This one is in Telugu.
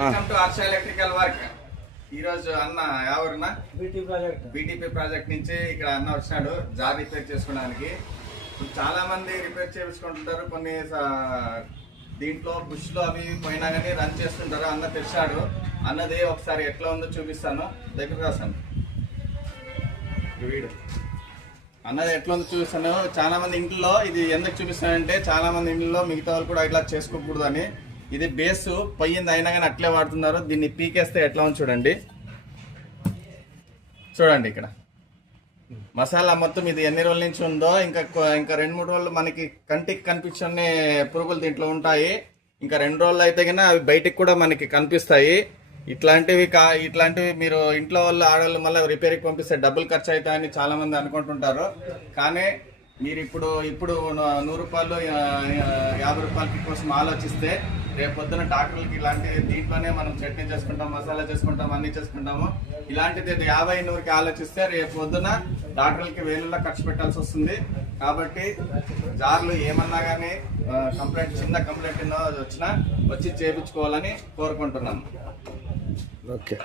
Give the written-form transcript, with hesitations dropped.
Welcome to Harsha electrical work. ఈ రోజు అన్న ఎవరన్నా బీటీపీ ప్రాజెక్ట్ నుంచి ఇక్కడ అన్న వచ్చినాడు జార్ రిపేర్ చేసుకోవడానికి. చాలా మంది రిపేర్ చేయించుకుంటుంటారు, కొన్ని దీంట్లో బుష్ లో అవి పోయినా కానీ రన్ చేస్తుంటారు. అన్న తెచ్చాడు. అన్నది ఒకసారి ఎట్లా ఉందో చూపిస్తాను, దగ్గర రాసాను వీడు. అన్నది ఎట్లా ఉందో చూపిస్తాను. చాలా మంది ఇంట్లో ఇది ఎందుకు చూపిస్తానంటే, చాలా మంది ఇంట్లో మిగతా వాళ్ళు కూడా ఇట్లా చేసుకోకూడదు అని. ఇది బేస్ పోయింది అయినా కానీ అట్లే వాడుతున్నారు. దీన్ని పీకేస్తే ఎట్లా ఉంది చూడండి. చూడండి ఇక్కడ మసాలా మొత్తం ఇది ఎన్ని రోజుల నుంచి ఉందో, ఇంకా 2-3 రోజులు మనకి కంటికి కనిపించని పురుగులు దీంట్లో ఉంటాయి. ఇంకా 2 రోజులు అయితే కన్నా అవి బయటికి కూడా మనకి కనిపిస్తాయి. ఇట్లాంటివి మీరు ఇంట్లో వాళ్ళు ఆడవాళ్ళు మళ్ళీ రిపేర్కి పంపిస్తే డబ్బులు ఖర్చు అవుతాయని చాలా మంది అనుకుంటుంటారు. కానీ మీరు ఇప్పుడు 100 రూపాయలు 50 రూపాయలకి కోసం ఆలోచిస్తే రేపు పొద్దున డాక్టర్లకి ఇలాంటి దీంట్లోనే మనం చట్నీ చేసుకుంటాం, మసాలా చేసుకుంటాం, అన్ని చేసుకుంటాము. ఇలాంటిది 50-100కి ఆలోచిస్తే రేపు పొద్దున డాక్టర్లకి వేలుల్లో ఖర్చు పెట్టాల్సి వస్తుంది. కాబట్టి జార్లు ఏమన్నా కానీ చిన్న కంప్లైంట్ వచ్చినా వచ్చి చేయించుకోవాలని కోరుకుంటున్నాను. ఓకే.